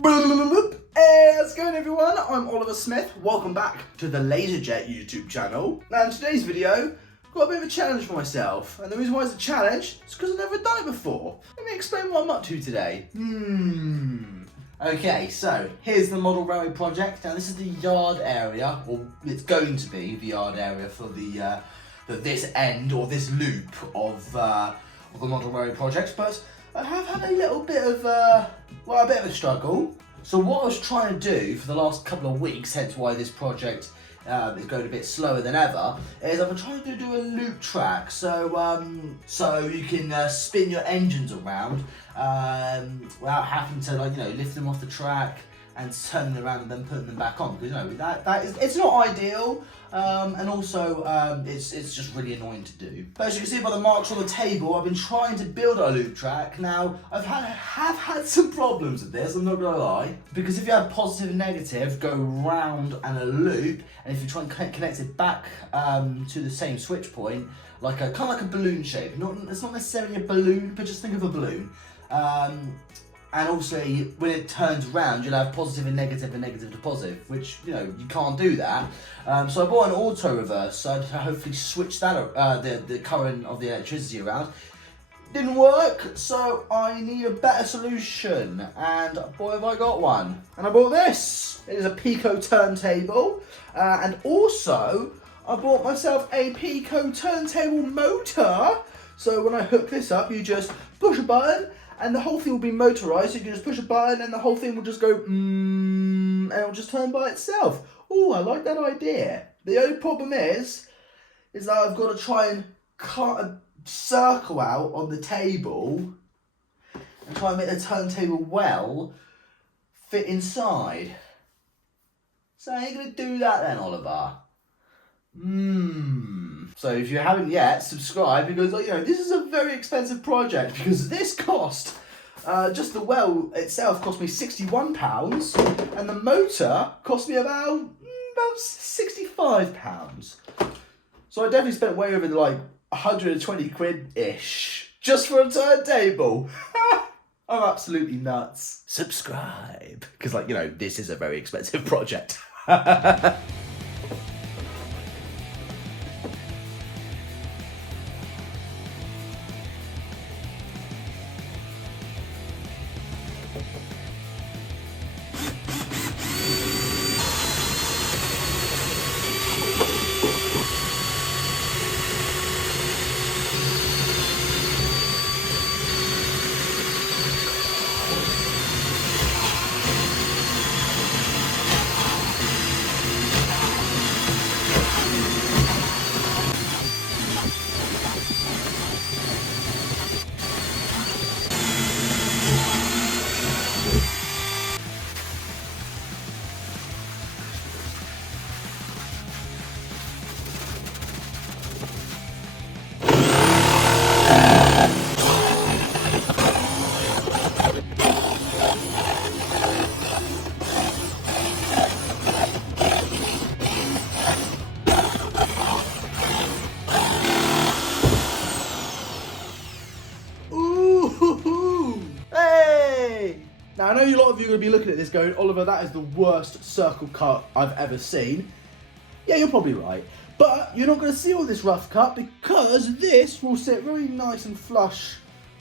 Hey, how's it going everyone? I'm Oliver Smith. Welcome back to the LaZeR YouTube channel. Now in today's video, I've got a bit of a challenge for myself. And the reason why it's a challenge is because I've never done it before. Let me explain what I'm up to today. Okay, so here's the model railway project. Now this is the yard area, or it's going to be the yard area for the this end or this loop of the model railway project. But I have had a little bit of a bit of a struggle. So what I was trying to do for the last couple of weeks, hence why this project is going a bit slower than ever, is I've been trying to do a loop track. So so you can spin your engines around without having to lift them off the track and turn them around and then putting them back on, because it's not ideal, and also it's just really annoying to do. But as you can see by the marks on the table, I've been trying to build a loop track. Now I have had some problems with this, I'm not gonna lie, because if you have positive and negative go round and a loop, and if you try and connect it back to the same switch point, like kind of like a balloon shape. It's not necessarily a balloon, but just think of a balloon. And also, when it turns round, you'll have positive and negative to positive, which, you can't do that. So I bought an auto reverse, so to hopefully switch that, the current of the electricity around. Didn't work, so I need a better solution, and boy have I got one. And I bought this. It is a Pico turntable, and also I bought myself a Pico turntable motor. So when I hook this up, you just push a button, and the whole thing will be motorised. So you can just push a button and the whole thing will just go and it'll just turn by itself. Oh, I like that idea. The only problem is that I've got to try and cut a circle out on the table and try and make the turntable well fit inside. So I ain't going to do that then, Oliver. So if you haven't yet, subscribe, because this is a very expensive project, because this cost, just the well itself cost me £61, and the motor cost me about £65. So I definitely spent way over 120 quid-ish just for a turntable. I'm absolutely nuts. Subscribe, because this is a very expensive project. Now I know a lot of you are going to be looking at this going, Oliver, that is the worst circle cut I've ever seen. Yeah, you're probably right. But you're not going to see all this rough cut, because this will sit very nice and flush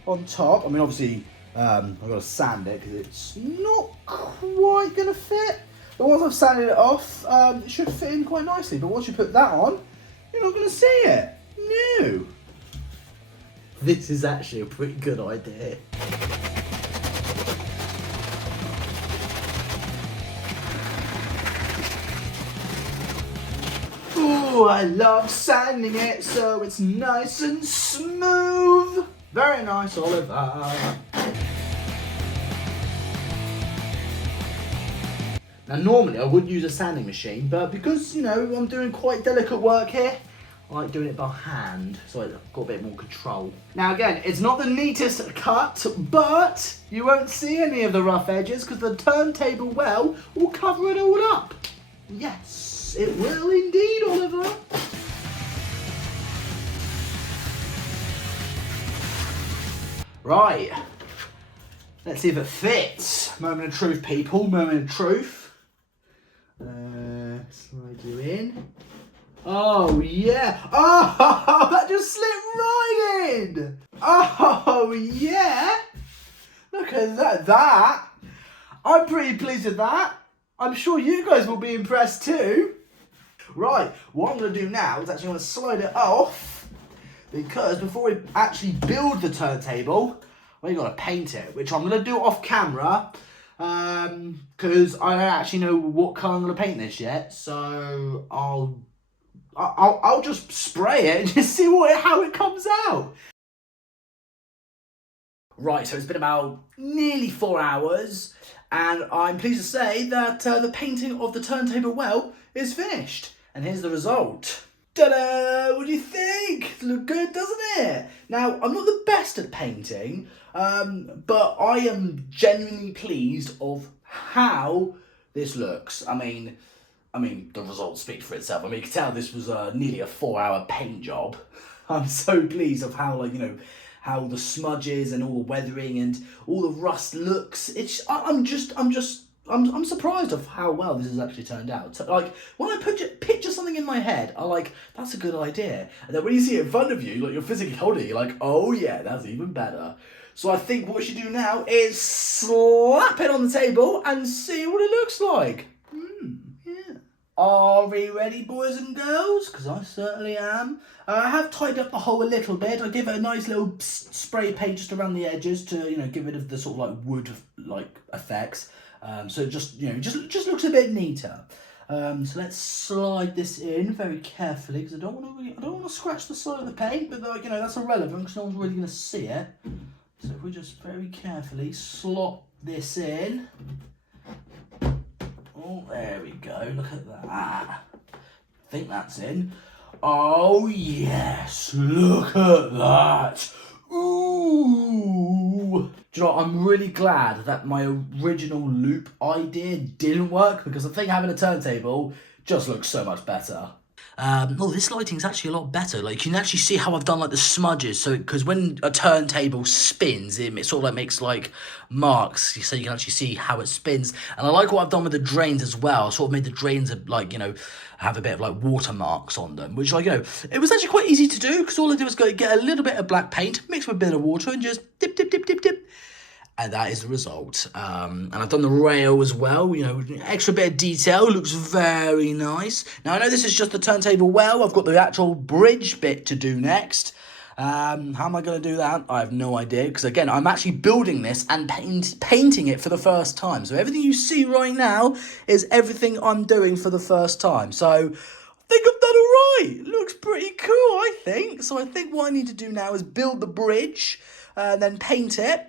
on top. I mean, obviously, I've got to sand it because it's not quite going to fit. But once I've sanded it off, it should fit in quite nicely. But once you put that on, you're not going to see it. No. This is actually a pretty good idea. Oh, I love sanding it so it's nice and smooth. Very nice, Oliver. Now normally I would use a sanding machine, but because I'm doing quite delicate work here, I like doing it by hand, so I've got a bit more control. Now again, it's not the neatest cut, but you won't see any of the rough edges because the turntable well will cover it all up. Yes, it will indeed, Oliver. Right. Let's see if it fits. Moment of truth, people. Moment of truth. Slide you in. Oh, yeah. Oh, that just slipped right in. Oh, yeah. Look at that. I'm pretty pleased with that. I'm sure you guys will be impressed too. Right, what I'm going to do now is actually going to slide it off, because before we actually build the turntable, we've got to paint it, which I'm going to do off camera, because I don't actually know what colour I'm going to paint this yet. So I'll just spray it and just see how it comes out. Right, so it's been about nearly 4 hours, and I'm pleased to say that the painting of the turntable well is finished. And here's the result. Ta-da! What do you think? It looks good, doesn't it? Now, I'm not the best at painting, but I am genuinely pleased of how this looks. I mean, the results speak for itself. I mean, you can tell this was nearly a 4-hour paint job. I'm so pleased of how, like, how the smudges and all the weathering and all the rust looks. I'm surprised of how well this has actually turned out. So, like, when I picture something in my head, I'm like, that's a good idea. And then when you see it in front of you, like, you're physically holding it, you're like, oh yeah, that's even better. So I think what we should do now is slap it on the table and see what it looks like. Yeah. Are we ready, boys and girls? Because I certainly am. I have tied up the hole a little bit. I give it a nice little spray paint just around the edges to, get rid of the sort of like wood like effects. So it just looks a bit neater. So let's slide this in very carefully, because I don't want to scratch the side of the paint, but that's irrelevant because no one's really going to see it. So if we just very carefully slot this in. Oh, there we go. Look at that. I think that's in. Oh, yes. Look at that. Ooh. Do you know what? I'm really glad that my original loop idea didn't work, because I think having a turntable just looks so much better. This lighting's actually a lot better. Like, you can actually see how I've done like the smudges. So, because when a turntable spins, it sort of like makes like marks, so you can actually see how it spins. And I like what I've done with the drains as well. I sort of made the drains like, have a bit of like watermarks on them, which, like, it was actually quite easy to do, because all I did was get a little bit of black paint, mix with a bit of water, and just dip, dip, dip, dip, dip. And that is the result. And I've done the rail as well, extra bit of detail, looks very nice. Now, I know this is just the turntable well, I've got the actual bridge bit to do next. How am I going to do that? I have no idea, because again, I'm actually building this and painting it for the first time. So everything you see right now is everything I'm doing for the first time. So I think I've done all right. Looks pretty cool, I think. So I think what I need to do now is build the bridge, then paint it,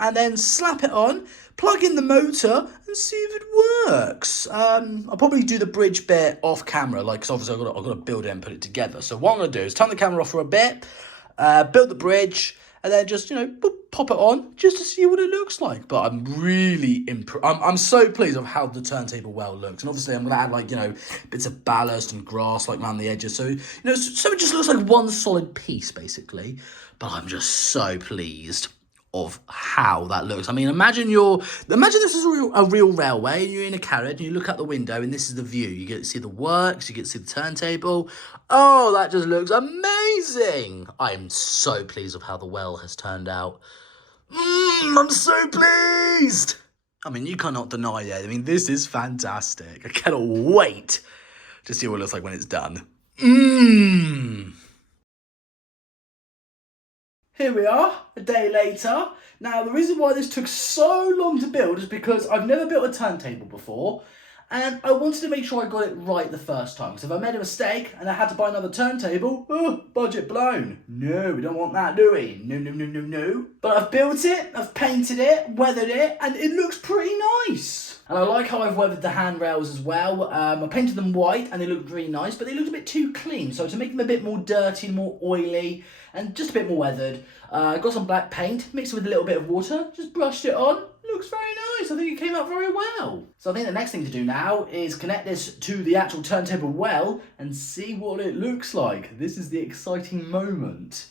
and then slap it on, plug in the motor, and see if it works. I'll probably do the bridge bit off camera, like, because obviously I've got to build it and put it together. So what I'm going to do is turn the camera off for a bit, build the bridge, and then just, pop it on just to see what it looks like. But I'm really I'm so pleased of how the turntable well looks. And obviously I'm going to add, like, bits of ballast and grass, like, around the edges. So, so it just looks like one solid piece, basically. But I'm just so pleased of how that looks. I mean, imagine this is a real railway, and you're in a carriage, and you look out the window, and this is the view. You get to see the works, you get to see the turntable. Oh, that just looks amazing. I'm so pleased of how the well has turned out. I'm so pleased. I mean, you cannot deny it. I mean, this is fantastic. I cannot wait to see what it looks like when it's done. Here we are, a day later. Now, the reason why this took so long to build is because I've never built a turntable before, and I wanted to make sure I got it right the first time. Because if I made a mistake and I had to buy another turntable, budget blown. No, we don't want that, do we? No, no, no, no, no. But I've built it, I've painted it, weathered it, and it looks pretty nice. And I like how I've weathered the handrails as well. I painted them white and they looked really nice, but they looked a bit too clean. So to make them a bit more dirty, more oily, and just a bit more weathered, I got some black paint, mixed it with a little bit of water, just brushed it on. Looks very nice. I think it came out very well. So I think the next thing to do now is connect this to the actual turntable well and see what it looks like. This is the exciting moment.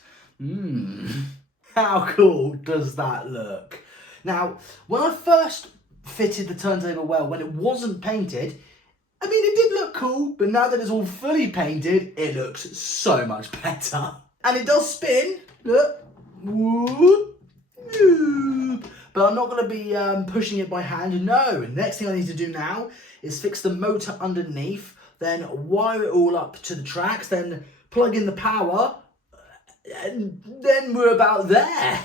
How cool does that look? Now, when I first fitted the turntable well, when it wasn't painted, I mean, it did look cool, but now that it's all fully painted, it looks so much better. And it does spin, look. Whoop, whoop. But I'm not going to be pushing it by hand, no. The next thing I need to do now is fix the motor underneath, then wire it all up to the tracks, then plug in the power, and then we're about there.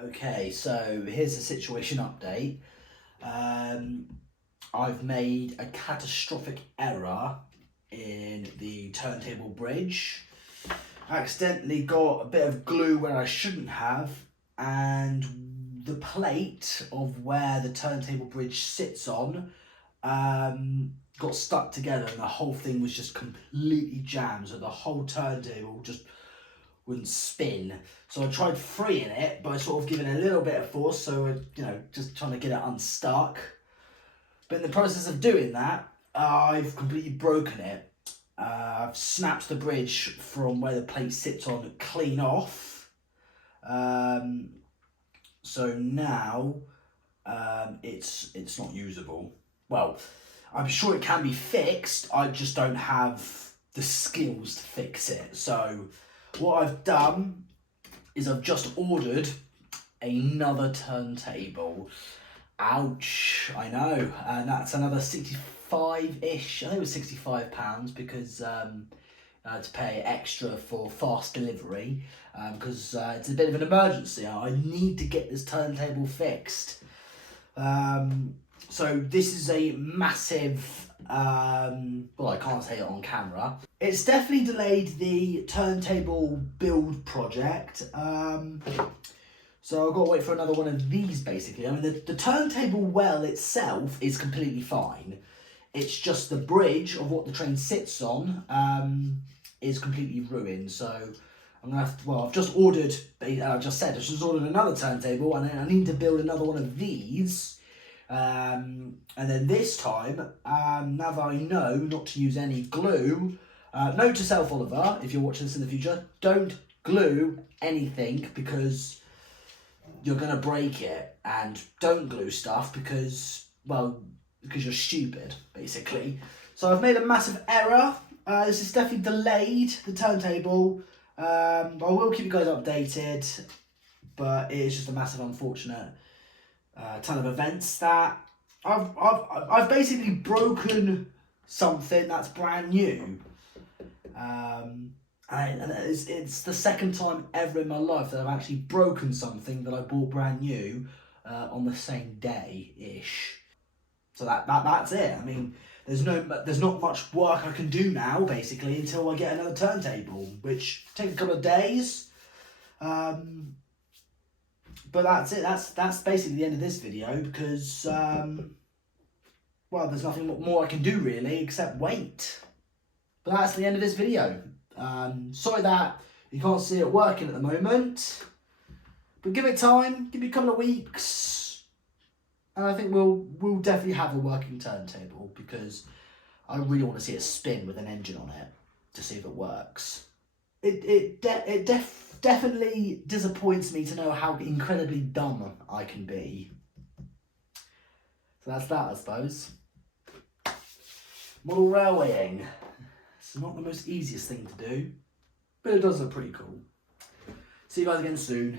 Okay, so here's the situation update. I've made a catastrophic error in the turntable bridge. I accidentally got a bit of glue where I shouldn't have, and the plate of where the turntable bridge sits on got stuck together, and the whole thing was just completely jammed, so the whole turntable just wouldn't spin. So I tried freeing it by sort of giving it a little bit of force, so just trying to get it unstuck. But in the process of doing that, I've completely broken it. I've snapped the bridge from where the plate sits on clean off. So now it's not usable. Well, I'm sure it can be fixed. I just don't have the skills to fix it. So what I've done is I've just ordered another turntable. Ouch, I know, and that's another 65-ish, I think it was £65 because I had to pay extra for fast delivery because it's a bit of an emergency. I need to get this turntable fixed. So this is a massive, well, I can't say it on camera. It's definitely delayed the turntable build project. So I've got to wait for another one of these, basically. I mean, the turntable well itself is completely fine. It's just the bridge of what the train sits on is completely ruined. So I'm going to have to, well, I've just ordered, I just ordered another turntable, and then I need to build another one of these. And then this time, now that I know not to use any glue, note to self, Oliver, if you're watching this in the future, don't glue anything because you're going to break it, and don't glue stuff because you're stupid, basically. So I've made a massive error. This is definitely delayed the turntable. I will keep you guys updated, but it is just a massive unfortunate ton of events that I've basically broken something that's brand new. And it's the second time ever in my life that I've actually broken something that I bought brand new on the same day-ish. So that's it. I mean, there's not much work I can do now, basically, until I get another turntable, which takes a couple of days. But that's it. That's basically the end of this video because, well, there's nothing more I can do, really, except wait. But that's the end of this video. Sorry that you can't see it working at the moment, but give it time, give it a couple of weeks, and I think we'll definitely have a working turntable because I really want to see it spin with an engine on it to see if it works. It definitely disappoints me to know how incredibly dumb I can be. So that's that, I suppose. Model railwaying. It's not the most easiest thing to do, but it does look pretty cool. See you guys again soon.